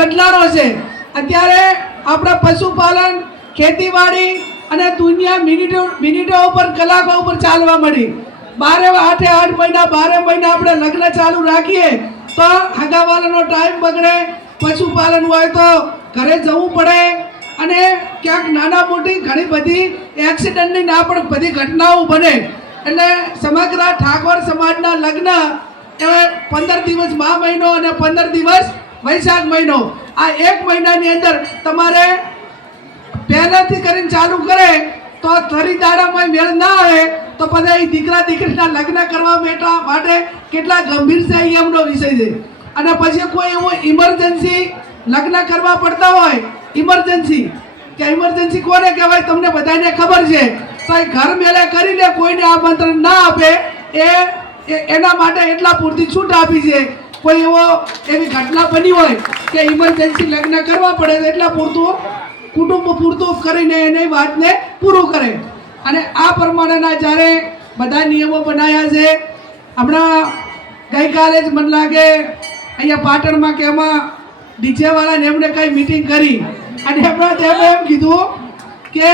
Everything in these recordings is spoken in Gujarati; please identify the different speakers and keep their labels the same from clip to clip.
Speaker 1: બદલાનો છે. અત્યારે આપણે પશુપાલન, ખેતીવાડી અને દુનિયા મિનિટો મિનિટો ઉપર, કલાકો ઉપર ચાલવા મળી બારે આઠે આઠ મહિના, બારે મહિના આપણે લગ્ન ચાલુ રાખીએ, તો હગાવાલાનો ટાઈમ બગડે, પશુપાલન હોય તો ઘરે જવું પડે અને ક્યાંક નાના મોટી ઘણી બધી એક્સિડન્ટની ના પણ બધી ઘટનાઓ બને. એટલે સમગ્ર ઠાકોર સમાજના લગ્ન, એ પંદર દિવસ, મા મહિનો અને પંદર દિવસ વૈશાખ મહિનો. આ એક મહિનાની અંદર તમારે પહેલાંથી કરીને ચાલુ કરે તો ધરી દાડામાં મેળ ના આવે, તો પછી એ દીકરા દીકરીના લગ્ન કરવા બેઠા માટે કેટલા ગંભીર છે એ એમનો વિષય છે. અને પછી કોઈ એવું ઇમરજન્સી લગ્ન કરવા પડતા હોય ઇમરજન્સી કે ઇમરજન્સી કોને કહેવાય તમને બધાને ખબર છે. તો એ ઘર મેલે કરીને કોઈને આમંત્રણ ના આપે એ- એના માટે એટલા પૂરતી છૂટ આપી છે. કોઈ એવો, એવી ઘટના બની હોય કે ઇમરજન્સી લગ્ન કરવા પડે એટલા પૂરતું કુટુંબ પૂરતું કરીને એની વાતને પૂરું કરે. અને આ પ્રમાણેના જ્યારે બધા નિયમો બનાવ્યા છે, હમણાં ગઈકાલે જ મને લાગે અહીંયા પાટણમાં કે એમાં ડીજેવાળાને એમણે કંઈ મિટિંગ કરી. અને એમણે તેમણે એમ કીધું કે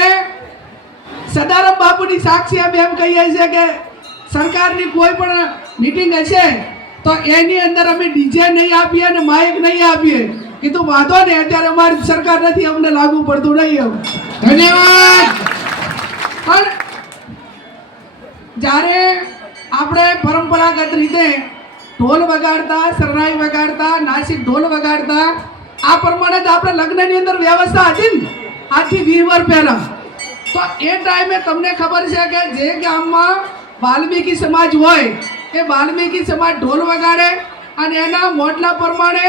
Speaker 1: સદારામ બાપુની સાક્ષી અમે એમ કહીએ છીએ કે સરકારની કોઈ પણ મિટિંગ હશે તો એની અંદર અમે ડીજે નહીં આપીએ અને માઇક નહીં આપીએ. કીધું વાંધો નહીં અત્યારે અમારી સરકાર નથી અમને લાગુ પડતું નહીં એમ.
Speaker 2: ધન્યવાદ!
Speaker 1: પણ જ્યારે આપણે પરંપરાગત રીતે ઢોલ વગાડતા શરણાઈ વગાડતા નાસિક ઢોલ વગાડતા આ પ્રમાણે જ આપણે લગ્નની અંદર વ્યવસ્થા હતી ને આજથી વીસ વર્ષ પહેલા. તો એ ટાઈમે તમને ખબર છે કે જે ગામમાં વાલ્મીકી સમાજ હોય એ વાલ્મીકી સમાજ ઢોલ વગાડે અને એના મોટલા પ્રમાણે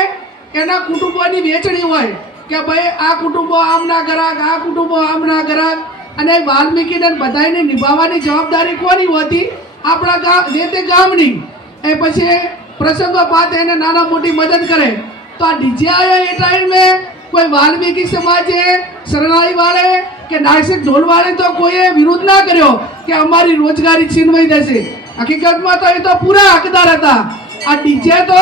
Speaker 1: એના કુટુંબોની વેચણી હોય કે ભાઈ આ કુટુંબો આમના ગ્રાહક આ કુટુંબો આમના ગ્રાહક અને વાલ્મીકીને બધાને નિભાવવાની જવાબદારી કોની હોતી? આપણા ગામ જે તે ગામની. એ પછી પ્રસંગો પાત એને નાના મોટી મદદ કરે. તો આ ડીજે આવ્યા એ ટાઈમે કોઈ વાલ્મીકી સમાજે શરણાઈ વાળે કે નાસિક ઢોલ વાળે તો કોઈએ વિરોધ ના કર્યો કે અમારી રોજગારી છીનવાઈ જશે? હકીકતમાં તો એ તો પૂરા હકદાર હતા. આ ડીજે તો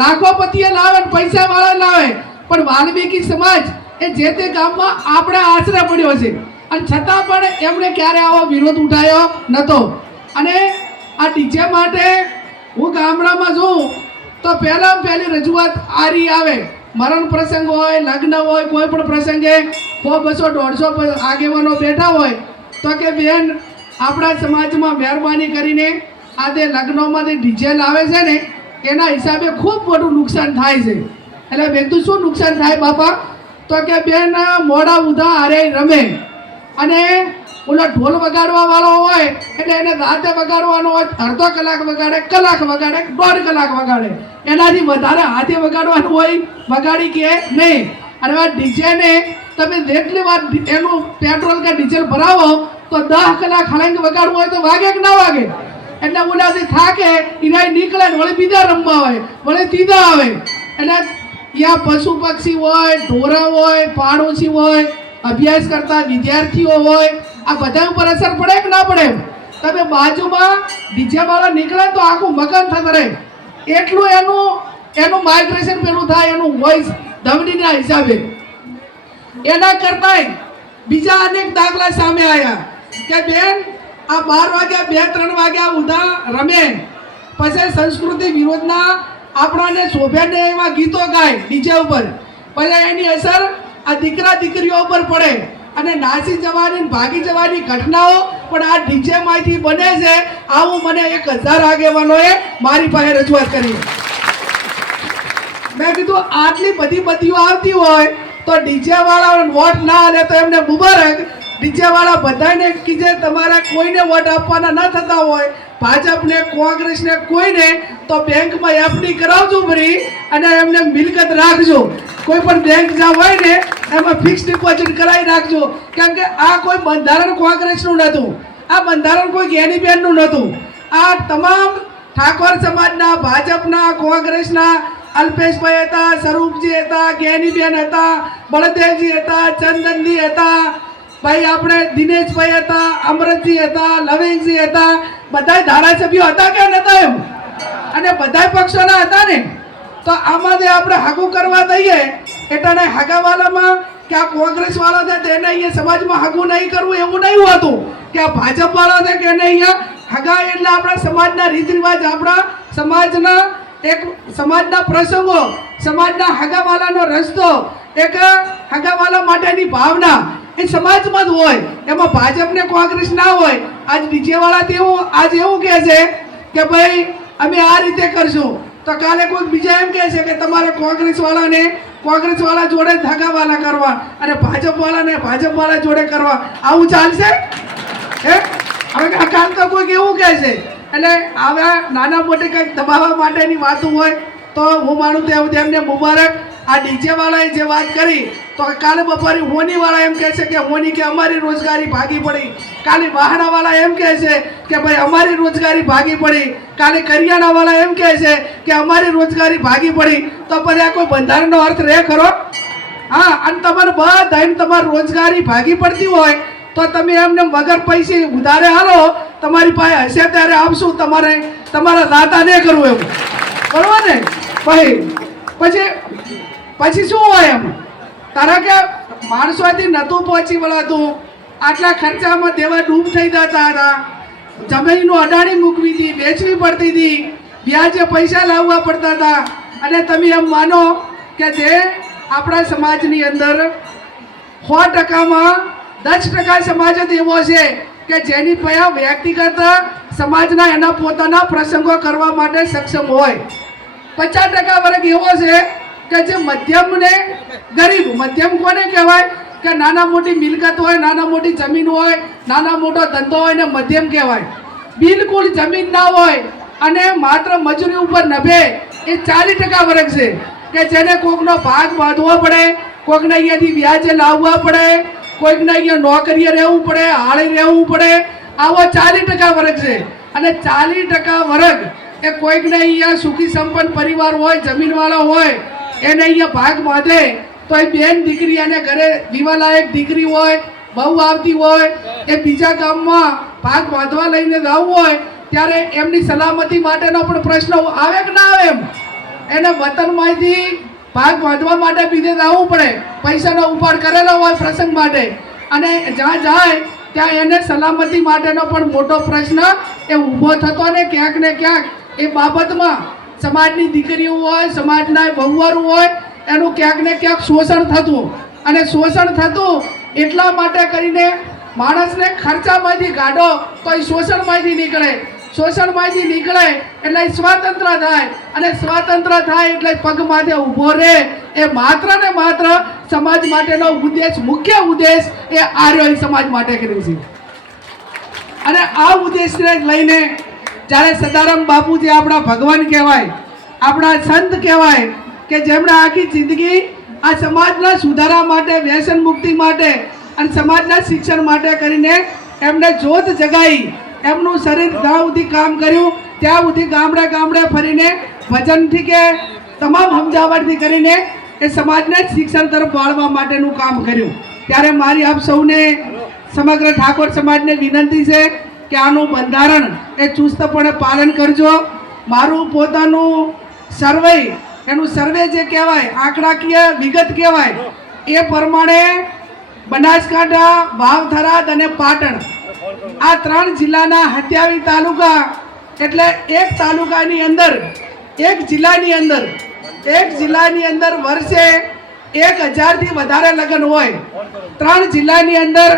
Speaker 1: લાખોપતિએ લાવે ને પૈસા વાળા લાવે. પણ વાલ્મીકી સમાજ એ જે તે ગામમાં આપણે આશરે પડ્યો છે. અને છતાં પણ એમણે ક્યારે આવો વિરોધ ઉઠાયો નહોતો અને આ ડીજે માટે હું ગામડામાં જોઉં તો પહેલાં પહેલી રજૂઆત આરી આવે. મરણ પ્રસંગ હોય, લગ્ન હોય, કોઈ પણ પ્રસંગે સો બસો દોઢસો આગેવાનો બેઠા હોય, તો કે બેન આપણા સમાજમાં મહેરબાની કરીને આ તે જે ડીજે લાવે છે ને, એના હિસાબે ખૂબ મોટું નુકસાન થાય છે. એટલે બેન, તું શું નુકસાન થાય બાપા? તો કે બેન, મોડા ઉધા હારે રમે. અને ઓલો ઢોલ વગાડવા વાળો હોય, એટલે એને રાતે વગાડવાનો હોય, અડધો કલાક વગાડે કલાક વગાડે, દોઢ કલાક વગાડે. એનાથી વધારે હાથે વગાડવાનું હોય, વગાડી કે નહીં. અને આ ડીજેને તમે જેટલી વાર એનું પેટ્રોલ કે ડીઝલ ભરાવો તો દસ કલાક હળંગ વગાડવું હોય તો વાગે કે ના વાગે? એટલે ઓલાથી થાકે એના નીકળે ને વળી બીજા રમવા આવે, વળી ત્રીજા આવે. એટલે ત્યાં પશુ પક્ષી હોય, ઢોરા હોય, પાડોશી હોય, અભ્યાસ કરતા વિદ્યાર્થીઓ હોય, આ બધા ઉપર અસર પડે કે ના પડે? તમે બાજુમાં બીજા વાળા નીકળે તો આખું મકાન થતું રહે. એટલું એનું એનું માઇગ્રેશન પેલું થાય, એનું વોઇસ ધમનીના હિસાબે. એના કરતાંય બીજા અનેક દાખલા સામે આવ્યા કે બેન? આ બાર વાગ્યા બે, ત્રણ વાગ્યા ઉધા રમે. પછી સંસ્કૃતિ વિરોધના આપણાને શોભે ને એવા ગીતો ગાય ડીજે ઉપર. પછી એની અસર આ દીકરા દીકરીઓ ઉપર પડે. અને નાસી જવાની ભાગી જવાની ઘટનાઓ પણ આ ડીજે માંથી બને છે. આવું મને એક હજાર આગેવાનોએ મારી પાસે રજૂઆત કરી. મેં કીધું, આટલી બધી બધીઓ આવતી હોય તો ડીજે વાળા વોટ ના આલે તો એમને મુબારક ડીજે વાળા બધાને કીજે તમારે કોઈને વોટ આપવાના ન થતા હોય. ભાજપને, કોંગ્રેસને કોઈને, તો બેંકમાં એફડી કરાવજો ભરી અને એમને મિલકત રાખજો. કોઈ પણ બેંક જ્યાં હોય ને, એમાં ફિક્સ ડિપોઝિટ કરાવી રાખજો. કેમ કે આ કોઈ બંધારણ કોંગ્રેસનું નહોતું. આ બંધારણ કોઈ જ્ઞાનીબેનનું નહોતું. આ તમામ ઠાકોર સમાજના, ભાજપના, કોંગ્રેસના, અલ્પેશભાઈ હતા, સ્વરૂપજી હતા જ્ઞાનીબેન હતા, બળદેવજી હતા, ચંદનજી હતા ભાઈ, આપણે દિનેશભાઈ હતા, અમરતજી હતા લવિંગજી હતા બધા ધારાસભ્યો હતા કે નતા એમ? અને બધા પક્ષોના હતા ને? તો આમાં જે આપણે હાગું કરવા દઈએ એટલે હાગાવાલામાં કે આ કોંગ્રેસ વાળા છે તેને અહીંયા સમાજમાં હાગું નહીં કરવું એવું નહીં હોતું કે આ ભાજપ વાળા છે કે એને અહીંયા હાગા એટલે આપણા સમાજના રીત રિવાજ આપણા સમાજના એક સમાજના પ્રસંગો, સમાજના હાગાવાલાનો રસ્તો, એક હાગાવાલા માટેની ભાવના એ સમાજમાં જ હોય. એમાં ભાજપ ને કોંગ્રેસ ના હોય. આજ બીજે વાળા તેવું આજ એવું કહે છે કે ભાઈ, અમે આ રીતે કરશું. તો કાલે કોઈ બીજા એમ કહે છે કે તમારે કોંગ્રેસ વાળાને કોંગ્રેસ વાળા જોડે ધગાવાલા કરવા અને ભાજપ વાળાને ભાજપ વાળા જોડે કરવા. આવું ચાલશે? હે? હવે કાલ તો કોઈક એવું કહે છે. એટલે આવા નાના મોટી કંઈક દબાવવા માટેની વાતો હોય, તો હું માનું તો તેમને મુબારક. આ ડીજે વાળાએ જે વાત કરી, તો કાલે બપોરે હોની વાળા એમ કહે છે કે હોની કે અમારી રોજગારી ભાગી પડી. કાલે વાહણા વાળા એમ કહે છે કે ભાઈ અમારી રોજગારી ભાગી પડી. કાલે કરિયાણા વાળા એમ કહે છે કે અમારી રોજગારી ભાગી પડી. તો પછી આ કોઈ બંધારણનો અર્થ રહે ખરો? હા, અને તમારે બધાને તમારી રોજગારી ભાગી પડતી હોય, તો તમે એમને વગર પૈસે ઉધારે હાલો. તમારી પાસે હશે ત્યારે આપશું. તમારે તમારા દાતા ને કરવું એવું બરોબર ને? પછી પછી પછી શું હોય એમ? ધારો કે માણસોથી નહોતું પહોંચી વળાતું. આટલા ખર્ચામાં દેવા ડૂબ થઈ જતા હતા. જમીનનું અડાણી મૂકવી હતી, વેચવી પડતી હતી. વ્યાજે પૈસા લાવવા પડતા હતા. અને તમે એમ માનો કે જે આપણા સમાજની અંદર સો ટકામાં, દસ ટકા સમાજ જ એવો છે કે જેની પયા વ્યક્તિગત સમાજના એના પોતાના પ્રસંગો કરવા માટે સક્ષમ હોય. પચાસ ટકા વર્ગ એવો છે કે જે મધ્યમ ને ગરીબ, મધ્યમ કોને કહેવાય? કે નાના મોટી મિલકત હોય, નાના મોટી જમીન હોય, નાના મોટો ધંધો હોય ને મધ્યમ કહેવાય. બિલકુલ જમીન ના હોય અને માત્ર મજૂરી ઉપર નભે, એ ચાલીસ ટકા વર્ગ છે. કે જેને કોકનો ભાગ બાંધવો પડે, કોકને અહીંયાથી વ્યાજે લાવવા પડે, કોઈકને અહીંયા નોકરીએ રહેવું પડે, હાળે રહેવું પડે, આવો ચાલીસ ટકા વર્ગ છે. અને ચાલીસ ટકા વર્ગ એ કોઈકને અહીંયા સુખી સંપન્ન પરિવાર હોય, જમીનવાળા હોય એને અહીંયા ભાગ બાંધે તો એ બેન દીકરી અને ઘરે દીવાલાયક દીકરી હોય, બહુ આવતી હોય, એ બીજા ગામમાં ભાગ બાંધવા લઈને જવું હોય, ત્યારે એમની સલામતી માટેનો પણ પ્રશ્ન આવે કે ના આવે એમ? એને વતનમાંથી ભાગ બાંધવા માટે બીજે જવું પડે. પૈસાનો ઉપાડ કરેલો હોય પ્રસંગ માટે. અને જ્યાં જાય, ત્યાં એને સલામતી માટેનો પણ મોટો પ્રશ્ન એ ઊભો થતો ને ક્યાંક ને ક્યાંક એ બાબતમાં સમાજની દીકરીઓ હોય, સમાજના વહુવારું હોય, એનું ક્યાંક ને ક્યાંક શોષણ થતું. અને શોષણ થતું એટલા માટે કરીને માણસને ખર્ચામાંથી કાઢો તો એ શોષણમાંથી નીકળે. શોષણમાંથી નીકળે એટલે સ્વતંત્ર સ્વાતંત્ર થાય. અને સ્વાતંત્ર થાય એટલે પગ માથે ઊભો રહે. એ માત્ર ને માત્ર સમાજ માટેનો ઉદ્દેશ, મુખ્ય ઉદ્દેશ એ આર્ય સમાજ માટે કર્યું છે. અને આ ઉદ્દેશને લઈને જ્યારે સદારામ બાપુ જે આપણા ભગવાન કહેવાય, આપણા સંત કહેવાય, કે જેમણે આખી જિંદગી આ સમાજના સુધારા માટે, વ્યસન મુક્તિ માટે અને સમાજના શિક્ષણ માટે કરીને એમને જોત જગાઈ, એમનું શરીર જ્યાં સુધી કામ કર્યું, ત્યાં સુધી ગામડે ગામડે ફરીને ભજનથી કે તમામ સમજાવટથી કરીને એ સમાજને શિક્ષણ તરફ વાળવા માટેનું કામ કર્યું. ત્યારે મારી આપ સૌને સમગ્ર ઠાકોર સમાજને વિનંતી છે કે આનું બંધારણ એ ચુસ્તપણે પાલન કરજો. મારું પોતાનું સર્વે, એનું સર્વે જે કહેવાય, આંકડાકીય વિગત કહેવાય, એ પ્રમાણે બનાસકાંઠા, વાવથરાદ અને પાટણ. આ ત્રણ જિલ્લાના હત્યાવી તાલુકા એટલે એક તાલુકાની અંદર, એક જિલ્લાની અંદર, એક જિલ્લાની અંદર વર્ષે એક હજારથી વધારે લગ્ન હોય. ત્રણ જિલ્લાની અંદર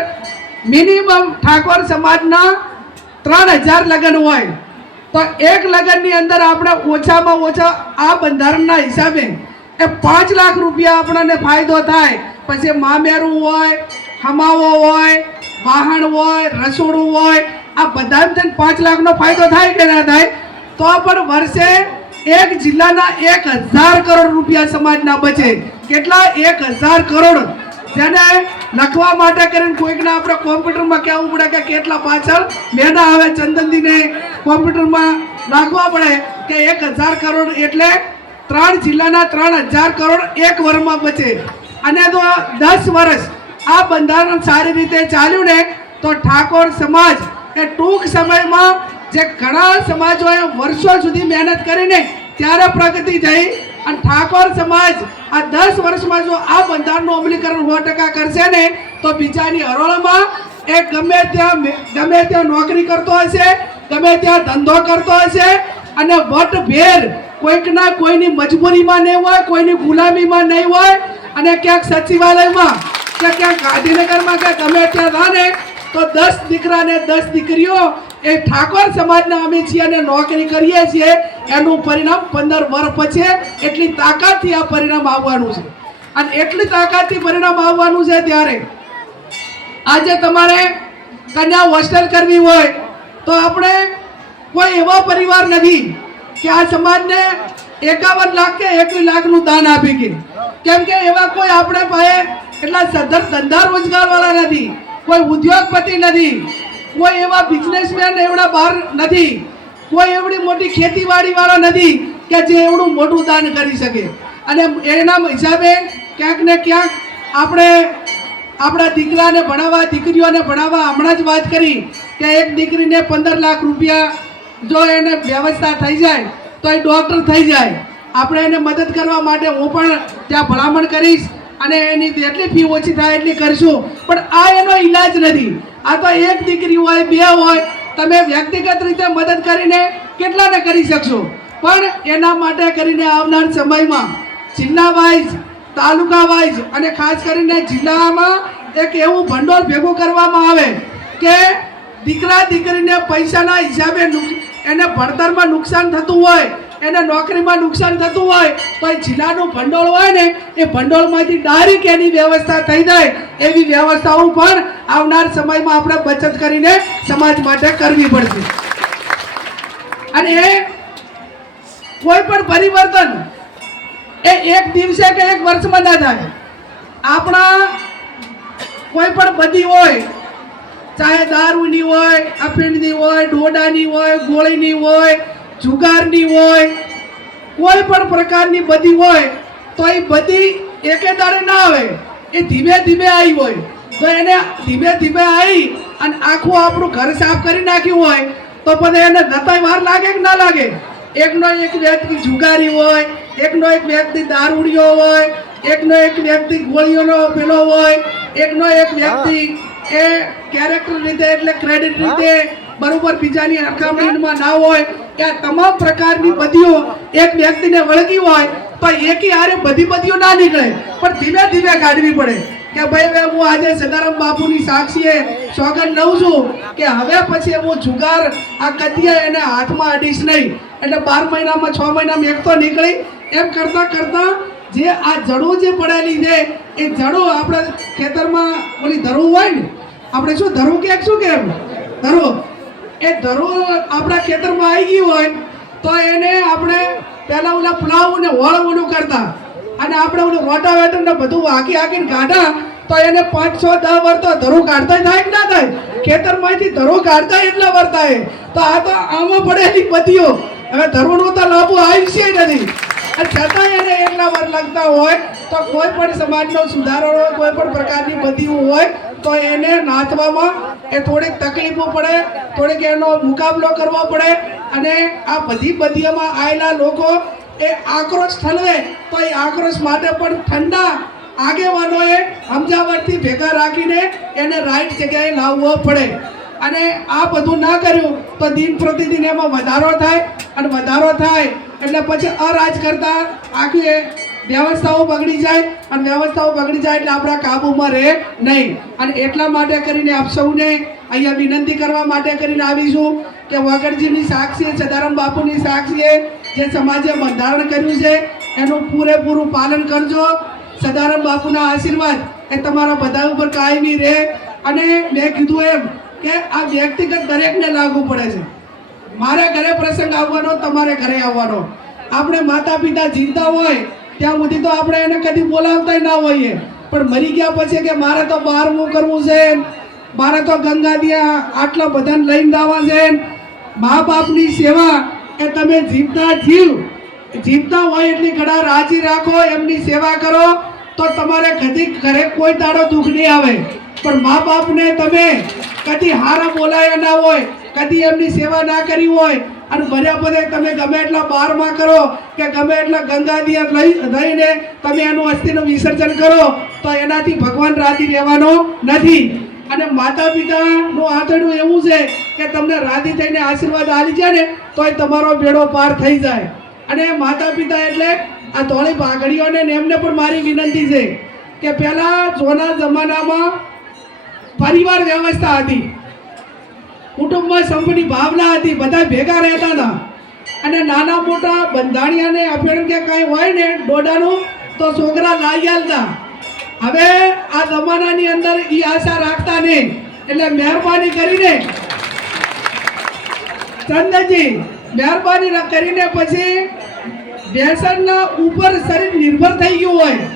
Speaker 1: મિનિમમ ઠાકોર સમાજના ત્રણ હજાર લગ્ન હોય, તો એક લગ્નની અંદર આપણે ઓછામાં ઓછા આ બંધારણના હિસાબે એ પાંચ લાખ રૂપિયા આપણને ફાયદો થાય. પછી મામેરું હોય, હમાવો હોય વાહણ હોય, રસોડું હોય, આ બધા થઈને પાંચ લાખનો ફાયદો થાય કે ના થાય? તો પણ વર્ષે એક જિલ્લાના એક હજાર કરોડ રૂપિયા સમાજના બચે. કેટલા? એક હજાર કરોડ. જેને લખવા માટે કરીને કોઈકને આપણે કોમ્પ્યુટરમાં કહેવું પડે કે કેટલા પાછળ મેના આવે ચંદનજીને કોમ્પ્યુટરમાં નાખવા પડે કે એક હજાર કરોડ એટલે ત્રણ જિલ્લાના ત્રણ હજાર કરોડ એક વર્ષમાં બચે. અને તો દસ વર્ષ આ બંધારણ સારી રીતે ચાલ્યું ને તો ઠાકોર સમાજ એ ટૂંક સમયમાં જે ઘણા સમાજોએ વર્ષો સુધી મહેનત કરીને ત્યારે પ્રગતિ થઈ અને ઠાકોર સમાજ આ દસ વર્ષમાં જો આ બંધારણનું અમલીકરણ સો ટકા કરશે ને, તો બીજાની હરોળમાં એ ગમે ત્યાં ગમે ત્યાં નોકરી કરતો હશે, ગમે ત્યાં ધંધો કરતો હશે, અને વટ ભેર કોઈકના કોઈની મજબૂરીમાં નહીં હોય, કોઈની ગુલામીમાં નહીં હોય, અને ક્યાંક સચિવાલયમાં કે ક્યાંક ગાંધીનગરમાં કે ગમે ત્યાં રહે તો દસ દીકરા ને દસ દીકરીઓ એ ઠાકોર સમાજના અમે છીએ અને નોકરી કરીએ છીએ એનું પરિણામ પંદર વર્ષ પછી એટલી તાકાતથી આ પરિણામ આવવાનું છે. અને એટલી તાકાતથી પરિણામ આવવાનું છે ત્યારે આજે તમારે કન્યા હોસ્ટેલ કરવી હોય તો આપણે કોઈ એવો પરિવાર નથી કે આ સમાજને એકાવન લાખ કે એકવીસ લાખનું દાન આપી ગયું કેમ કે એવા કોઈ આપણે પાસે એટલા સદ્ધર ધંધા રોજગાર વાળા નથી, કોઈ ઉદ્યોગપતિ નથી, કોઈ એવા બિઝનેસમેન એવડા બહાર નથી. કોઈ એવડી મોટી ખેતીવાડી વાળા નથી કે જે એવડું મોટું દાન કરી શકે. અને એના હિસાબે ક્યાંક ને ક્યાંક આપણે આપણા દીકરાને ભણાવવા, દીકરીઓને ભણાવવા હમણાં જ વાત કરી કે એક દીકરીને પંદર લાખ રૂપિયા જો એને વ્યવસ્થા થઈ જાય તો એ ડૉક્ટર થઈ જાય. આપણે એને મદદ કરવા માટે હું પણ ત્યાં ભલામણ કરીશ અને એની જેટલી ફી ઓછી થાય એટલી કરશું. પણ આ એનો ઈલાજ નથી. આ તો એક દીકરી હોય, બે હોય તમે વ્યક્તિગત રીતે મદદ કરીને કેટલાને કરી શકશો? પણ એના માટે કરીને આવનાર સમયમાં જિલ્લા વાઇઝ તાલુકા વાઇઝ અને ખાસ કરીને જિલ્લામાં એક એવું ભંડોળ ભેગું કરવામાં આવે કે દીકરા દીકરીને પૈસાના હિસાબે એને ભણતરમાં નુકસાન થતું હોય એને નોકરીમાં નુકસાન થતું હોય તો એ જિલ્લાનું ભંડોળ હોય ને, એ ભંડોળમાંથી ડાયરેક્ટ એની વ્યવસ્થા થઈ જાય. એવી વ્યવસ્થાઓ પણ આવનાર સમયમાં આપણે બચત કરીને સમાજ માટે કરવી પડશે. અને એ કોઈ પણ પરિવર્તન એ એક દિવસે કે એક વર્ષમાં ના થાય. આપણા કોઈ પણ બધી હોય, ચાહે દારૂની હોય અફીણની હોય, ઢોડાની હોય, ગોળીની હોય જુગારની હોય કોઈ પણ પ્રકારની બધી હોય તો એ બધી એકે દાડે ના આવે. એ ધીમે ધીમે આવી હોય. તો એને ધીમે ધીમે આવી અને આખું આપણું ઘર સાફ કરી નાખ્યું હોય તો પણ એને નતાય વાર લાગે કે ના લાગે? એકનો એક વ્યક્તિ જુગારી હોય એકનો એક વ્યક્તિ દારૂડિયો હોય એકનો એક વ્યક્તિ ગોળીઓનો પેલો હોય એકનો એક વ્યક્તિ એ કેરેક્ટર રીતે એટલે ક્રેડિટ રીતે બરોબર બીજાની હરખામણીમાં ના હોય કે આ તમામ પ્રકારની બદીઓ એક વ્યક્તિને વળગી હોય તો એકી હારે બધી બદીઓ ના નીકળે. પણ ધીમે ધીમે કાઢવી પડે કે ભાઈ હું આજે સદારામ બાપુની સાક્ષીએ સોગંદ લઉં છું કે હવે પછી હું જુગાર આ કતિયા એને હાથમાં અડીશ નહીં. એટલે બાર મહિનામાં, છ મહિનામાં એક તો નીકળી. એમ કરતાં કરતાં જે આ જડો જે પડેલી છે, એ જડો આપણે ખેતરમાં ઓલી ધરું હોય ને, આપણે શું ધરું કે શું કેમ? ધરો એ ધરો આપણા ખેતરમાં આવી ગઈ હોય તો એને આપણે પહેલા ઓલા ફ્લાવ ને ઓલું કરતા. અને આપણે ઓલું રોટાવેટર ને બધું હાકી હાકીને કાઢા, તો એને પાંચ, છ, દસ વર તો ધરું કાઢતા થાય કે ના થાય? ખેતરમાંથી ધરો કાઢતા એટલા વર થાય તો આ તો આમાં પડેલી બતીઓ હવે ધરુનું તો લાભો આવી છે નથી. અને છતાં એને એટલા વાર લાગતા હોય, તો કોઈ પણ સમાજનો સુધારો હોય, કોઈ પણ પ્રકારની બધી હોય, તો એને નાથવામાં એ થોડીક તકલીફો પડે, થોડીક એનો મુકાબલો કરવો પડે અને આ બધી બધીમાં આવેલા લોકો એ આક્રોશ ઠલવે તો એ આક્રોશ માટે પણ ઠંડા આગેવાનોએ હમજાવટથી ભેગા રાખીને એને રાઈટ જગ્યાએ લાવવો પડે. અને આ બધું ના કર્યું તો દિન પ્રતિદિન એમાં વધારો થાય અને વધારો થાય એટલે પછી અરાજ કરતા આખી વ્યવસ્થાઓ બગડી જાય અને વ્યવસ્થાઓ બગડી જાય એટલે આપણા કાબૂમાં રહે નહીં. અને એટલા માટે કરીને આપ સૌને અહીંયા વિનંતી કરવા માટે કરીને આવીશું કે વગરજીની સાક્ષીએ સદારામ બાપુની સાક્ષીએ જે સમાજે બંધારણ કર્યું છે, એનું પૂરેપૂરું પાલન કરજો. સદારામ બાપુના આશીર્વાદ એ તમારા બધા ઉપર કાયમી રહે. અને મેં કીધું એમ કે આ વ્યક્તિગત દરેકને લાગુ પડે છે. મારે ઘરે પ્રસંગ આવવાનો, તમારે ઘરે આવવાનો. આપણે માતા પિતા જીવતા હોય ત્યાં સુધી તો આપણે એને કદી બોલાવતા ના હોઈએ. પણ મરી ગયા પછી કે મારે તો બહારમું કરવું છે, મારે તો ગંગા દિયા આટલા બધાને લઈને દાવા છે. મા બાપની સેવા એ તમે જીવતા જીવ, જીવતા હોય એટલી ઘણા રાજી રાખો, એમની સેવા કરો, તો તમારે કદી ઘરે કોઈ તારો દુઃખ નહીં આવે. પણ મા બાપને તમે કદી હારા બોલાયા ના હોય, કદી એમની સેવા ના કરી હોય અને ભર્યા પછી તમે ગમે એટલા બારમાં કરો કે ગમે એટલા ગંગાદિયા લઈ લઈને તમે એનું અસ્થિનું વિસર્જન કરો, તો એનાથી ભગવાન રાજી રહેવાનો નથી. અને માતા પિતાનું આંતરડું એવું છે કે તમને રાજી થઈને આશીર્વાદ આવી જાય ને, તોય તમારો બેડો પાર થઈ જાય. અને માતા પિતા એટલે આ ધોળી ભાગડીઓને એમને પણ મારી વિનંતી છે કે પહેલાં જોના જમાનામાં પરિવાર વ્યવસ્થા હતી. કુટુંબમાં સંપની ભાવના હતી. બધા ભેગા રહેતા હતા. અને નાના મોટા બંધાણિયાને અફેણ કે કાંઈ હોય ને ડોડાનું તો છોકરા લાવી આલતા હવે આ જમાનાની અંદર એ આશા રાખતા નહીં. એટલે મહેરબાની કરીને ચંદનજી, મહેરબાની કરીને પછી વ્યસનના ઉપર શરીર નિર્ભર થઈ ગયું હોય.